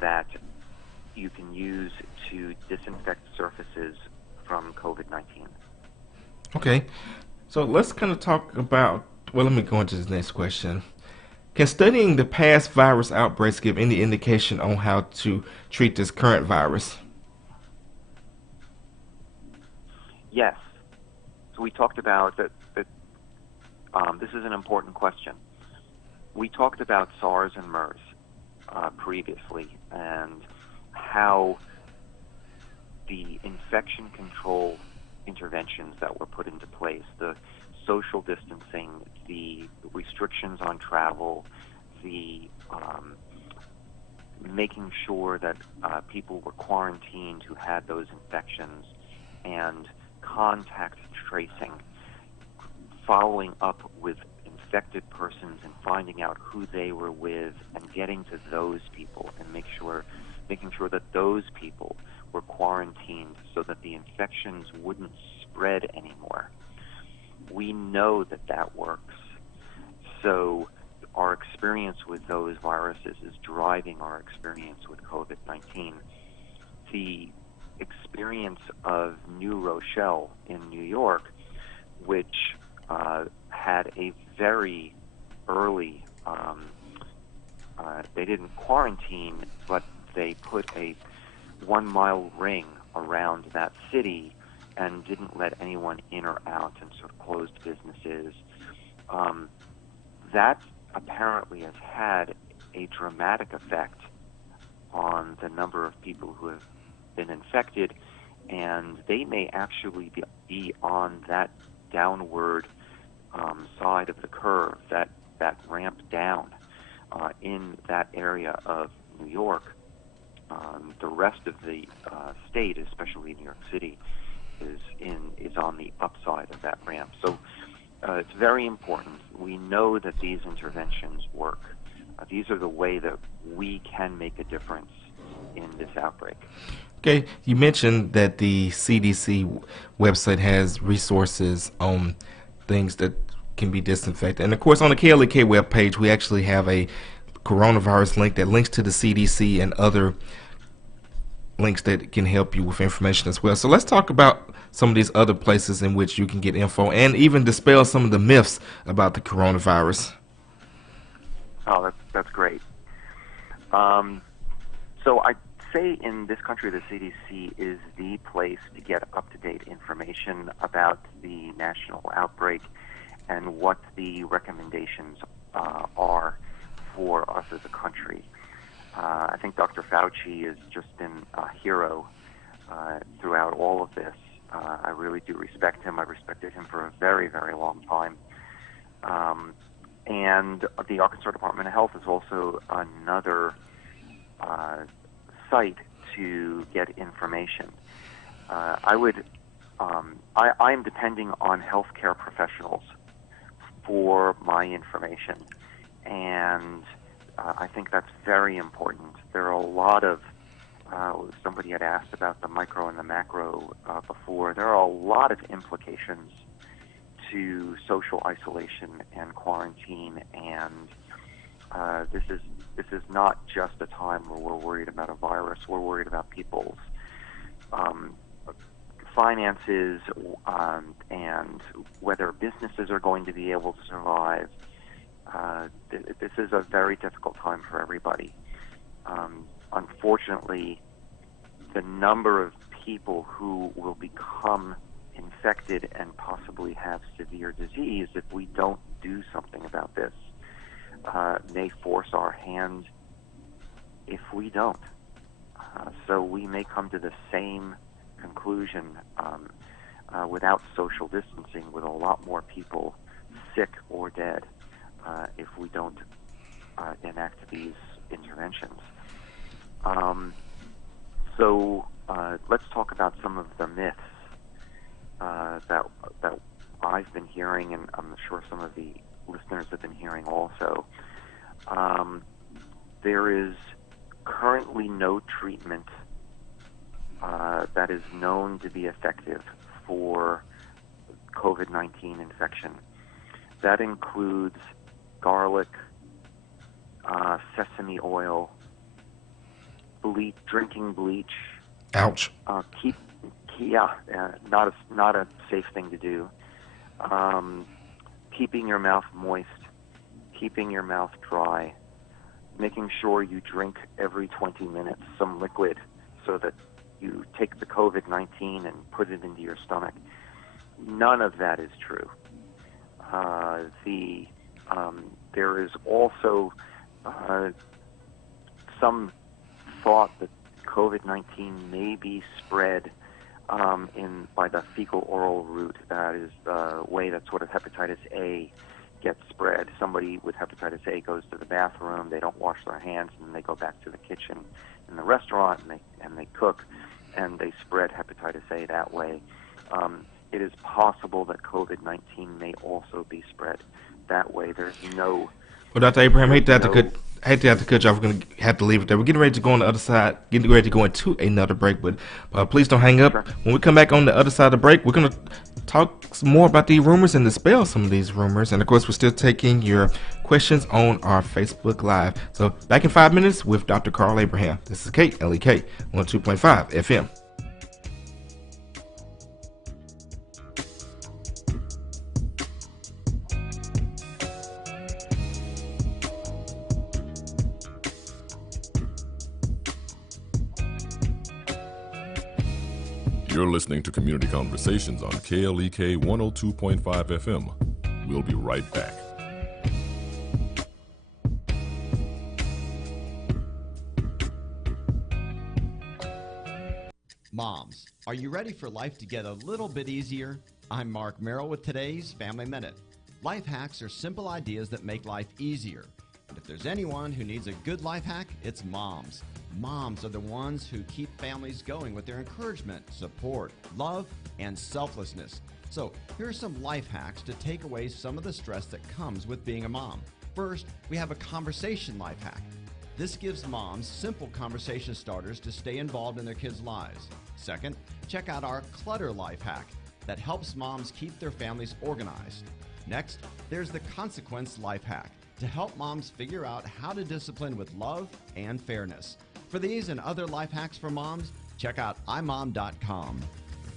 that you can use to disinfect surfaces from COVID-19. Okay. So let's kind of talk about, well, let me go into this next question. Can studying the past virus outbreaks give any indication on how to treat this current virus? Yes. So we talked about that this is an important question. We talked about SARS and MERS previously, and how the infection control interventions that were put into place, the social distancing, the restrictions on travel, the making sure that people were quarantined who had those infections, and contact tracing, following up with infected persons and finding out who they were with and getting to those people and making sure that those people were quarantined so that the infections wouldn't spread anymore. We know that that works. So our experience with those viruses is driving our experience with COVID-19. The experience of New Rochelle in New York, which had a very early, they didn't quarantine, but they put a 1-mile ring around that city and didn't let anyone in or out and sort of closed businesses. That apparently has had a dramatic effect on the number of people who have been infected, and they may actually be on that downward side of the curve, that ramp down in that area of New York. The rest of the state, especially New York City, is on the upside of that ramp. So it's very important. We know that these interventions work. These are the way that we can make a difference in this outbreak. Okay, you mentioned that the CDC website has resources on things that can be disinfected. And of course, on the KLEK webpage, we actually have a coronavirus link that links to the CDC and other links that can help you with information as well. So let's talk about some of these other places in which you can get info and even dispel some of the myths about the coronavirus. Oh, that's great. So I'd say in this country, the CDC is the place to get up-to-date information about the national outbreak and what the recommendations are for us as a country. I think Dr. Fauci has just been a hero throughout all of this. I really do respect him. I've respected him for a very, very long time. And the Arkansas Department of Health is also another site to get information. I'm depending on healthcare professionals for my information, and I think that's very important. There are a lot of, somebody had asked about the micro and the macro before, there are a lot of implications to social isolation and quarantine, and this is not just a time where we're worried about a virus. We're worried about people's finances and whether businesses are going to be able to survive. This is a very difficult time for everybody. Unfortunately, the number of people who will become infected and possibly have severe disease if we don't do something about this may force our hand if we don't. So we may come to the same conclusion without social distancing, with a lot more people sick or dead if we don't enact these interventions. So let's talk about some of the myths that I've been hearing, and I'm sure some of the listeners have been hearing also. There is currently no treatment that is known to be effective for COVID-19 infection. That includes garlic, sesame oil, drinking bleach. Ouch. Not a safe thing to do. Keeping your mouth moist, keeping your mouth dry, making sure you drink every 20 minutes some liquid so that you take the COVID-19 and put it into your stomach. None of that is true. There is also some thought that COVID-19 may be spread by the fecal-oral route. That is the way that sort of hepatitis A gets spread. Somebody with hepatitis A goes to the bathroom, they don't wash their hands, and then they go back to the kitchen in the restaurant and they cook, and they spread hepatitis A that way. It is possible that COVID-19 may also be spread that way. There's no... Well, Dr. Abraham, hate to have to cut you off. We're going to have to leave it there. We're getting ready to go on the other side, getting ready to go into another break, but please don't hang up. Sure. When we come back on the other side of the break, we're going to talk some more about these rumors and dispel some of these rumors. And, of course, we're still taking your questions on our Facebook Live. So back in 5 minutes with Dr. Carl Abraham. This is KLEK 102.5 FM. You're listening to Community Conversations on KLEK 102.5 FM. We'll be right back. Moms, are you ready for life to get a little bit easier? I'm Mark Merrill with today's Family Minute. Life hacks are simple ideas that make life easier. And if there's anyone who needs a good life hack, it's moms. Moms are the ones who keep families going with their encouragement, support, love, and selflessness. So here are some life hacks to take away some of the stress that comes with being a mom. First, we have a conversation life hack. This gives moms simple conversation starters to stay involved in their kids' lives. Second, check out our clutter life hack that helps moms keep their families organized. Next, there's the consequence life hack to help moms figure out how to discipline with love and fairness. For these and other life hacks for moms, check out imom.com.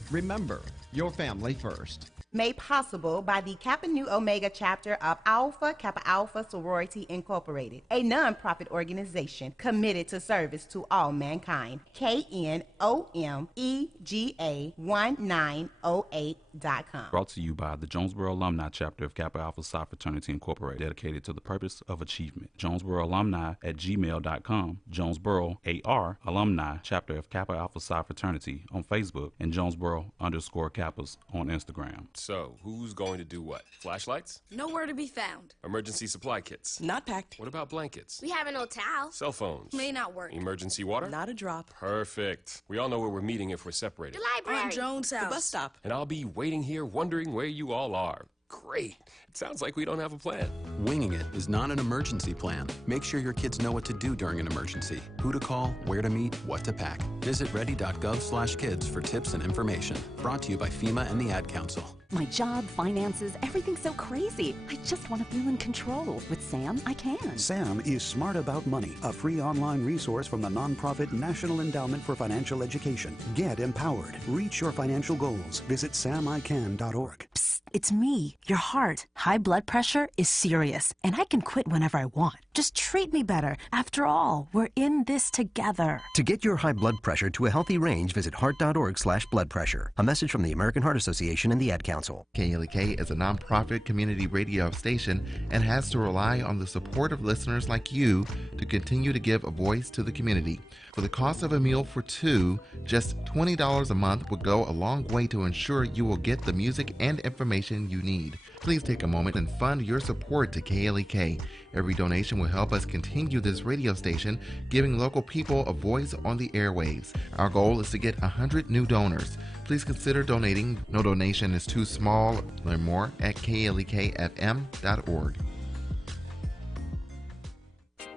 Remember, your family first. Made possible by the Kappa Nu Omega chapter of Alpha Kappa Alpha Sorority Incorporated, a non-profit organization committed to service to all mankind. KNOMEGA1908.com. Brought to you by the Jonesboro Alumni chapter of Kappa Alpha Psi Fraternity Incorporated, dedicated to the purpose of achievement. Jonesboro Alumni at gmail.com, Jonesboro AR Alumni chapter of Kappa Alpha Psi Fraternity on Facebook, and Jonesboro_Kappas on Instagram. So, who's going to do what? Flashlights? Nowhere to be found. Emergency supply kits? Not packed. What about blankets? We have an old towel. Cell phones? May not work. Emergency water? Not a drop. Perfect. We all know where we're meeting if we're separated. The library. On Jones House. The bus stop. And I'll be waiting here wondering where you all are. Great. It sounds like we don't have a plan. Winging it is not an emergency plan. Make sure your kids know what to do during an emergency, who to call, where to meet, what to pack. Visit ready.gov/kids for tips and information. Brought to you by FEMA and the Ad Council. My job, finances, everything's so crazy. I just want to feel in control. With Sam, I can. Sam is Smart About Money, a free online resource from the nonprofit National Endowment for Financial Education. Get empowered. Reach your financial goals. Visit samican.org. Psst, it's me, your heart. High blood pressure is serious, and I can quit whenever I want. Just treat me better. After all, we're in this together. To get your high blood pressure to a healthy range, visit heart.org/blood pressure. A message from the American Heart Association and the Ad Council. KLEK is a nonprofit community radio station and has to rely on the support of listeners like you to continue to give a voice to the community. For the cost of a meal for two, just $20 a month would go a long way to ensure you will get the music and information you need. Please take a moment and fund your support to KLEK. Every donation will help us continue this radio station, giving local people a voice on the airwaves. Our goal is to get 100 new donors. Please consider donating. No donation is too small. Learn more at klekfm.org.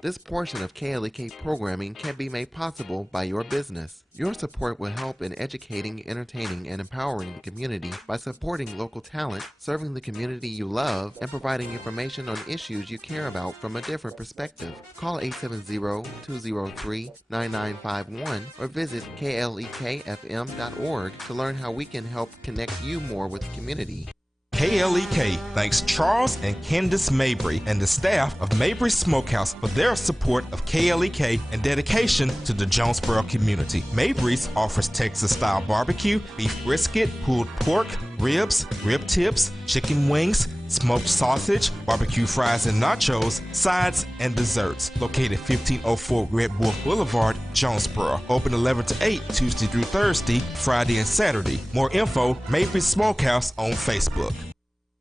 This portion of KLEK programming can be made possible by your business. Your support will help in educating, entertaining, and empowering the community by supporting local talent, serving the community you love, and providing information on issues you care about from a different perspective. Call 870-203-9951 or visit klekfm.org to learn how we can help connect you more with the community. KLEK thanks Charles and Candace Mabry and the staff of Mabry Smokehouse for their support of KLEK and dedication to the Jonesboro community. Mabry's offers Texas-style barbecue, beef brisket, pulled pork, ribs, rib tips, chicken wings, smoked sausage, barbecue fries and nachos, sides, and desserts. Located 1504 Red Wolf Boulevard, Jonesboro. Open 11 to 8 Tuesday through Thursday, Friday and Saturday. More info, Mabry Smokehouse on Facebook.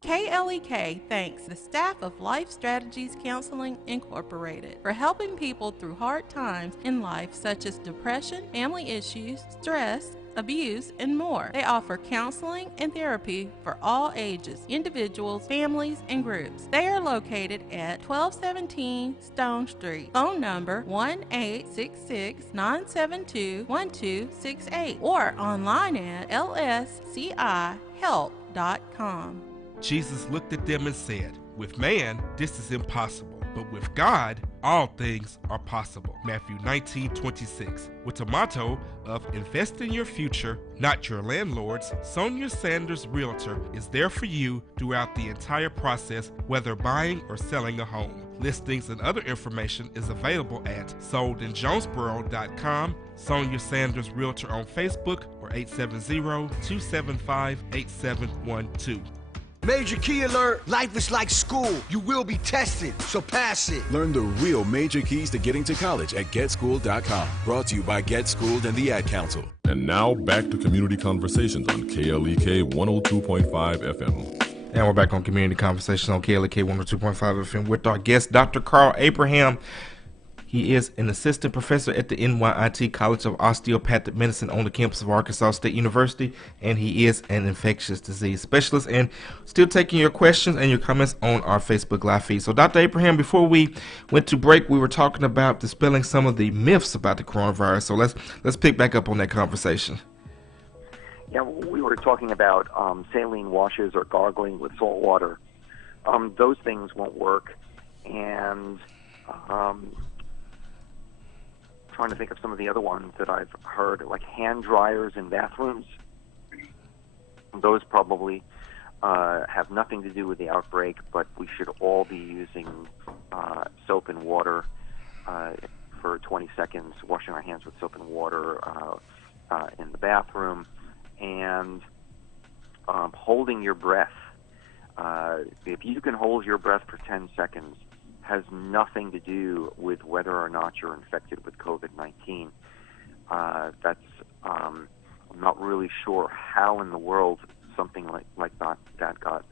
KLEK thanks the staff of Life Strategies Counseling Incorporated for helping people through hard times in life such as depression, family issues, stress, abuse, and more. They offer counseling and therapy for all ages, individuals, families, and groups. They are located at 1217 Stone Street. Phone number 1-866-972-1268 or online at lscihelp.com. Jesus looked at them and said, "With man, this is impossible, but with God, all things are possible." Matthew 19:26. With a motto of invest in your future, not your landlord's, Sonia Sanders Realtor is there for you throughout the entire process, whether buying or selling a home. Listings and other information is available at soldinjonesboro.com, Sonia Sanders Realtor on Facebook, or 870-275-8712. Major key alert! Life is like school. You will be tested, so pass it. Learn the real major keys to getting to college at GetSchooled.com. Brought to you by Get Schooled and the Ad Council. And now back to Community Conversations on KLEK 102.5 FM. And we're back on Community Conversations on KLEK 102.5 FM with our guest, Dr. Carl Abraham. He is an assistant professor at the NYIT College of Osteopathic Medicine on the campus of Arkansas State University, and he is an infectious disease specialist. And still taking your questions and your comments on our Facebook Live feed. So, Dr. Abraham, before we went to break, we were talking about dispelling some of the myths about the coronavirus. So let's pick back up on that conversation. Yeah, we were talking about saline washes or gargling with salt water. Those things won't work, and trying to think of some of the other ones that I've heard, like hand dryers in bathrooms. Those probably have nothing to do with the outbreak, but we should all be using soap and water for 20 seconds, washing our hands with soap and water in the bathroom, and holding your breath. If you can hold your breath for 10 seconds, has nothing to do with whether or not you're infected with COVID-19. I'm not really sure how in the world something like that got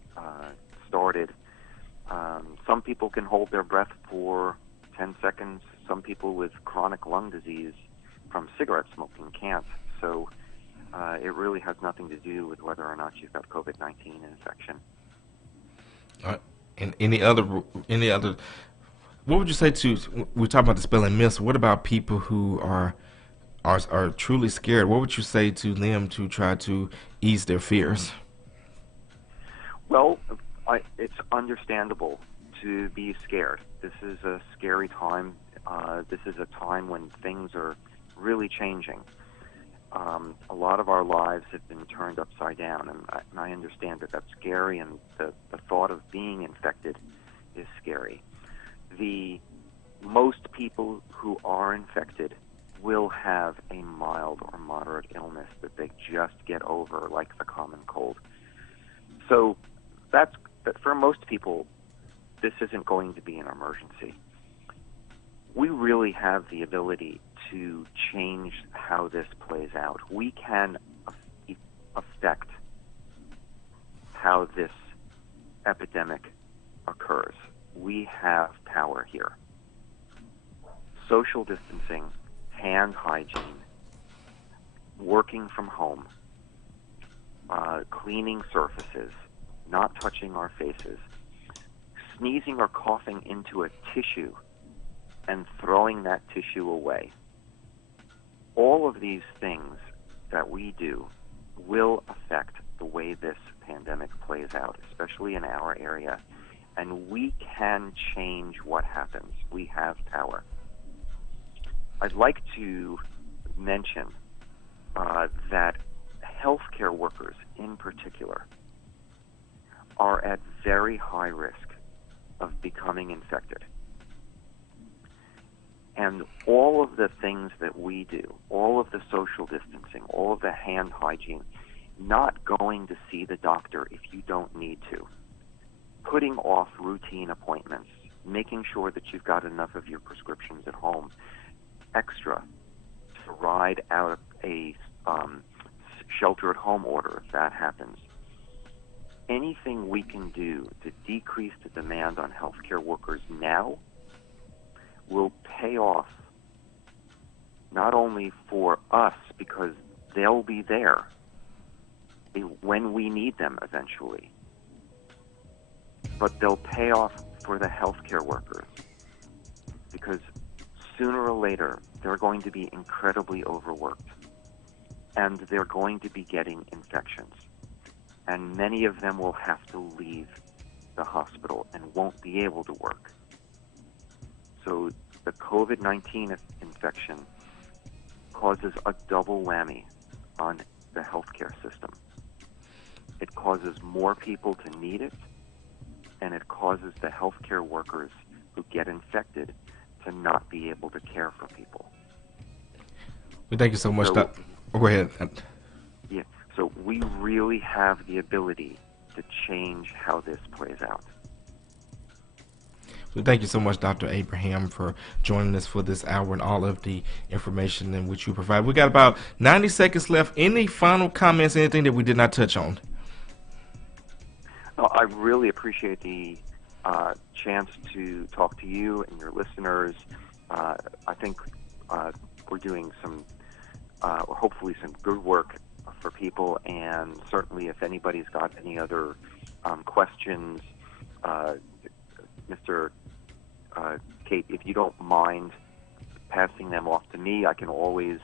started. Some people can hold their breath for 10 seconds. Some people with chronic lung disease from cigarette smoking can't. So it really has nothing to do with whether or not you've got COVID-19 infection. And any other, what would you say to, we're talking about the spelling myths, what about people who are truly scared? What would you say to them to try to ease their fears? Well, it's understandable to be scared. This is a scary time. This is a time when things are really changing. A lot of our lives have been turned upside down, and I understand that that's scary, and the thought of being infected is scary. Most people who are infected will have a mild or moderate illness that they just get over, like the common cold. So that for most people, this isn't going to be an emergency. We really have the ability to change how this plays out. We can affect how this epidemic occurs. We have power here. Social distancing, hand hygiene, working from home, cleaning surfaces, not touching our faces, sneezing or coughing into a tissue and throwing that tissue away. All of these things that we do will affect the way this pandemic plays out, especially in our area. And we can change what happens. We have power. I'd like to mention that healthcare workers in particular are at very high risk of becoming infected. And all of the things that we do, all of the social distancing, all of the hand hygiene, not going to see the doctor if you don't need to, putting off routine appointments, making sure that you've got enough of your prescriptions at home, extra to ride out a shelter-at-home order if that happens. Anything we can do to decrease the demand on healthcare workers now will pay off not only for us because they'll be there when we need them eventually, but they'll pay off for the healthcare workers because sooner or later they're going to be incredibly overworked and they're going to be getting infections. And many of them will have to leave the hospital and won't be able to work. So the COVID-19 infection causes a double whammy on the healthcare system. It causes more people to need it, and it causes the healthcare workers who get infected to not be able to care for people. Well, thank you so much. Go ahead. Yeah. So we really have the ability to change how this plays out. So thank you so much, Dr. Abraham, for joining us for this hour and all of the information in which you provide. We got about 90 seconds left. Any final comments, anything that we did not touch on? I really appreciate the chance to talk to you and your listeners. I think we're doing some, hopefully some good work for people, and certainly if anybody's got any other questions, Mr. Kate, if you don't mind passing them off to me, I can always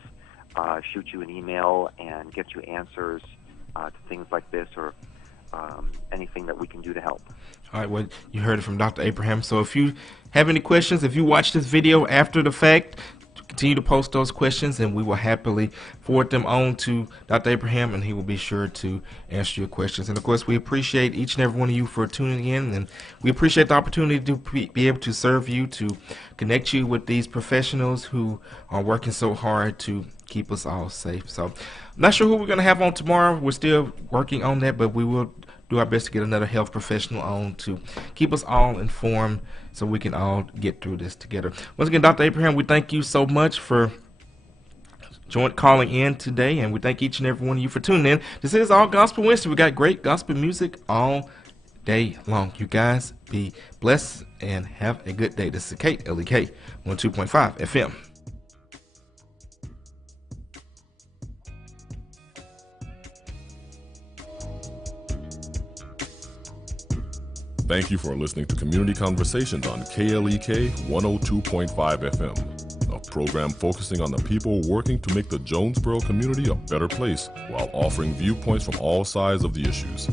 shoot you an email and get you answers to things like this or anything that we can do to help. All right, well, you heard it from Dr. Abraham. So if you have any questions, if you watch this video after the fact, continue to post those questions and we will happily forward them on to Dr. Abraham and he will be sure to answer your questions. And of course, we appreciate each and every one of you for tuning in, and we appreciate the opportunity to be able to serve you, to connect you with these professionals who are working so hard to keep us all safe. So I'm not sure who we're going to have on tomorrow. We're still working on that, but we will do our best to get another health professional on to keep us all informed so we can all get through this together. Once again, Dr. Abraham, we thank you so much for calling in today, and we thank each and every one of you for tuning in. This is All Gospel Wednesday. We got great gospel music all day long. You guys be blessed and have a good day. This is KLEK 102.5 FM. Thank you for listening to Community Conversations on KLEK 102.5 FM, a program focusing on the people working to make the Jonesboro community a better place while offering viewpoints from all sides of the issues.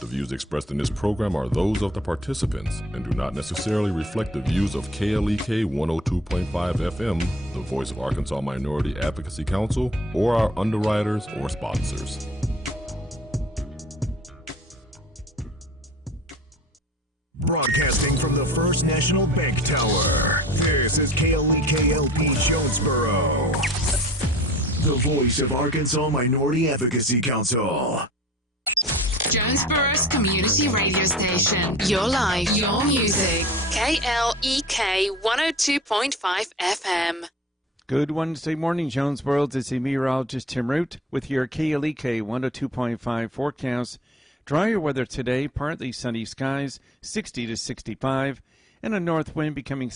The views expressed in this program are those of the participants and do not necessarily reflect the views of KLEK 102.5 FM, the voice of Arkansas Minority Advocacy Council, or our underwriters or sponsors. Broadcasting from the First National Bank Tower, this is KLEK-LP Jonesboro, the voice of Arkansas Minority Advocacy Council. Jonesboro's community radio station. Your life, your music. KLEK 102.5 FM. Good Wednesday morning, Jonesboro. This is meteorologist Tim Root with your KLEK 102.5 forecast. Drier weather today, partly sunny skies, 60 to 65, and a north wind becoming